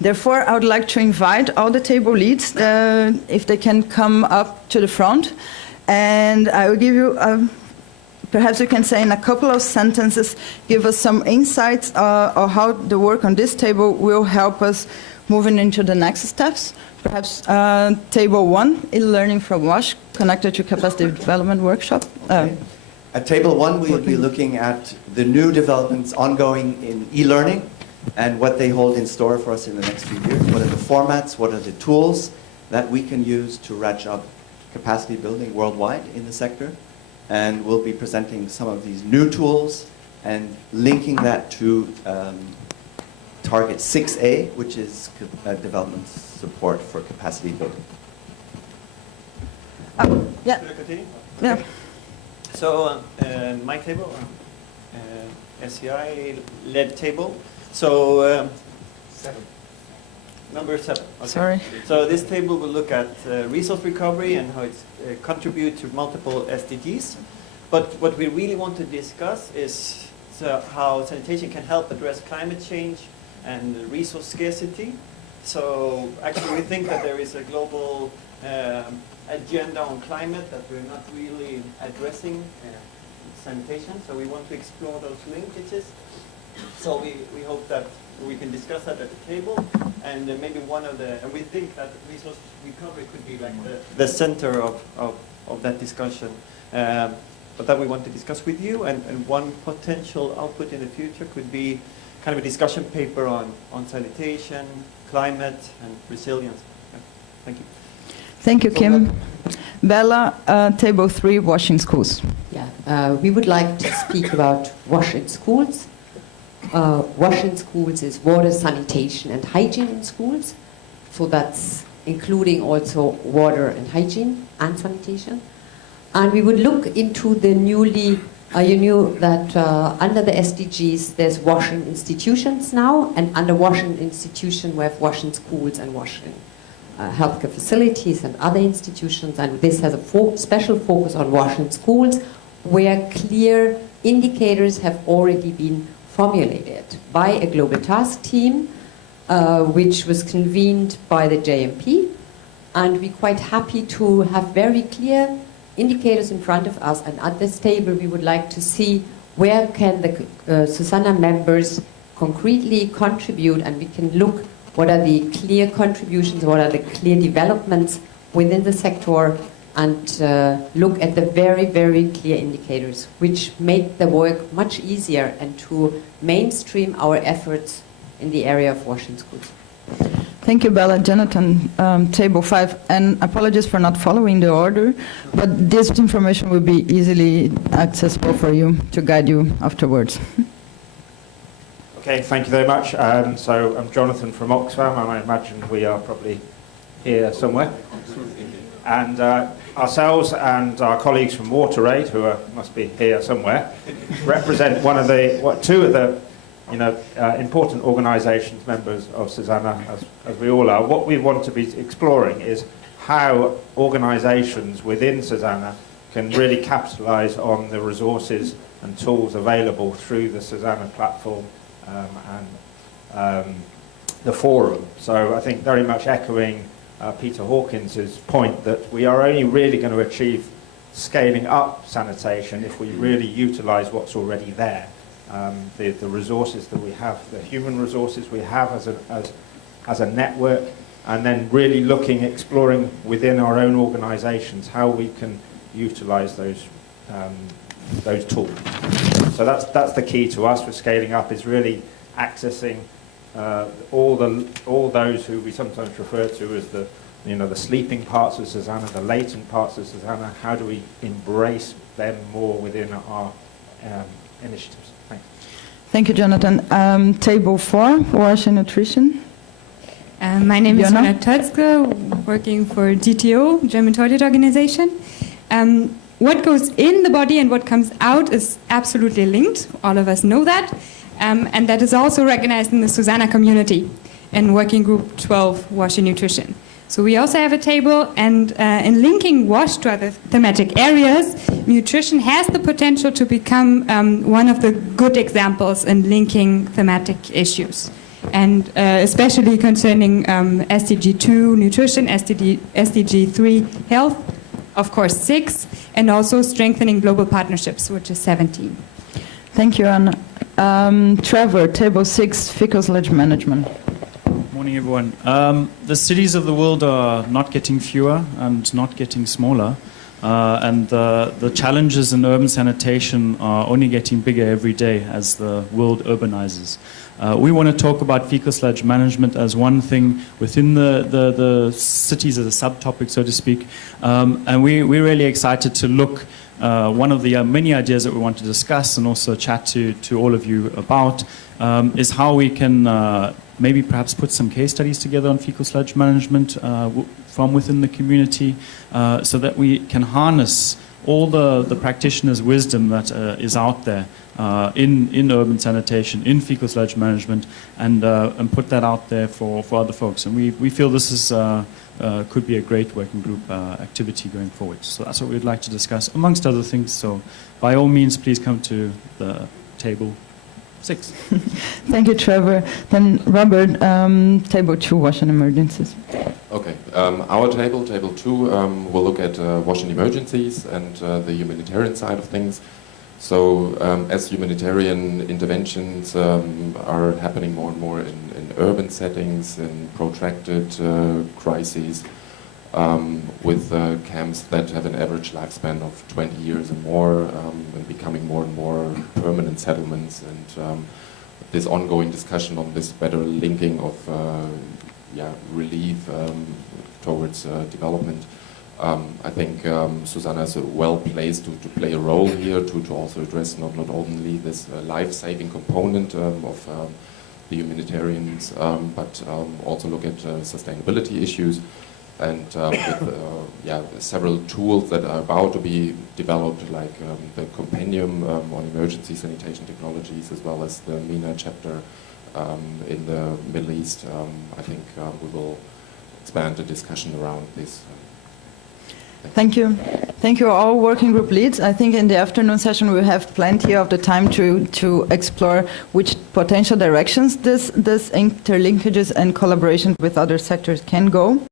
Therefore, I would like to invite all the table leads, if they can come up to the front. And I will give you, perhaps you can say in a couple of sentences, give us some insights on how the work on this table will help us moving into the next steps. Perhaps table 1, e-learning from WASH, connected to capacity development workshop. Okay. At table 1, we will be looking at the new developments ongoing in e-learning and what they hold in store for us in the next few years. What are the formats, what are the tools that we can use to ratchet up capacity building worldwide in the sector? And we'll be presenting some of these new tools and linking that to target 6A, which is development support for capacity building. Yeah. Should I continue? Yeah. Okay. So my table, SCI-led table. So number 7. Okay. Sorry. So this table will look at resource recovery and how it contributes to multiple SDGs. But what we really want to discuss is how sanitation can help address climate change and resource scarcity. So actually we think that there is a global agenda on climate that we're not really addressing sanitation. So we want to explore those linkages. So we hope that we can discuss that at the table, and maybe and we think that resource recovery could be like the center of that discussion. But that we want to discuss with you, and one potential output in the future could be kind of a discussion paper on sanitation, climate, and resilience. Okay. Thank you. Thank you, Kim. Bella, table 3, WASH in schools. Yeah, we would like to speak about WASH in schools. WASH in schools is water, sanitation, and hygiene in schools. So that's including also water and hygiene and sanitation. And we would look into the newly, you knew that under the SDGs there's WASH in institutions now, and under WASH in institution we have WASH in schools and WASH in healthcare facilities and other institutions. And this has a special focus on WASH in schools, where clear indicators have already been formulated by a global task team, which was convened by the JMP. And we're quite happy to have very clear indicators in front of us. And at this table, we would like to see where can the SuSanA members concretely contribute, and we can look what are the clear contributions, what are the clear developments within the sector, and look at the very, very clear indicators, which make the work much easier and to mainstream our efforts in the area of WASH in schools. Thank you, Bella. Jonathan, table 5, and apologies for not following the order, but this information will be easily accessible for you to guide you afterwards. Okay, thank you very much. So I'm Jonathan from Oxfam, and I imagine we are probably here somewhere. And ourselves and our colleagues from WaterAid, who must be here somewhere, represent two of the important organisations, members of SuSanA, as we all are. What we want to be exploring is how organisations within SuSanA can really capitalise on the resources and tools available through the SuSanA platform and the forum. So I think very much echoing Peter Hawkins' point that we are only really going to achieve scaling up sanitation if we really utilise what's already there. The resources that we have, the human resources we have as a network, and then really exploring within our own organisations how we can utilise those tools. So that's the key to us for scaling up, is really accessing all those who we sometimes refer to as the sleeping parts of SuSanA, the latent parts of SuSanA. How do we embrace them more within our initiatives? Thanks. Thank you, Jonathan. Table 4, WASH and nutrition. My name is Jona Tölzke, working for GTO, German Toilet Organization. What goes in the body and what comes out is absolutely linked. All of us know that. And that is also recognized in the SuSanA community in Working Group 12, WASH and Nutrition. So we also have a table, and in linking WASH to other thematic areas, nutrition has the potential to become one of the good examples in linking thematic issues. and especially concerning SDG 2 nutrition, SDG 3 health, of course 6, and also strengthening global partnerships, which is 17. Thank you, Anna. Trevor, table 6, fecal sludge management. Morning, everyone. The cities of the world are not getting fewer and not getting smaller. And the challenges in urban sanitation are only getting bigger every day as the world urbanizes. We want to talk about fecal sludge management as one thing within the cities as a subtopic, so to speak. And we're really excited to look. One of the many ideas that we want to discuss and also chat to all of you about is how we can maybe perhaps put some case studies together on fecal sludge management from within the community so that we can harness all the practitioners' wisdom that is out there in urban sanitation, in fecal sludge management, and put that out there for other folks. And we feel this is could be a great working group activity going forward. So that's what we'd like to discuss, amongst other things. So by all means, please come to the table 6. Thank you, Trevor. Then Robert, table 2, wash and emergencies. Okay, our table 2, will look at wash and emergencies and the humanitarian side of things. So as humanitarian interventions are happening more and more in urban settings, in protracted crises, with camps that have an average lifespan of 20 years or more, and becoming more and more permanent settlements, and this ongoing discussion on this better linking of relief towards development. I think SuSanA's well placed to play a role here to also address not only this life-saving component of the humanitarians, but also look at sustainability issues, and with several tools that are about to be developed, like the compendium on emergency sanitation technologies, as well as the MENA chapter in the Middle East. I think we will expand the discussion around this. Thank you. Thank you, all working group leads. I think in the afternoon session we have plenty of the time to explore which potential directions this interlinkages and collaboration with other sectors can go.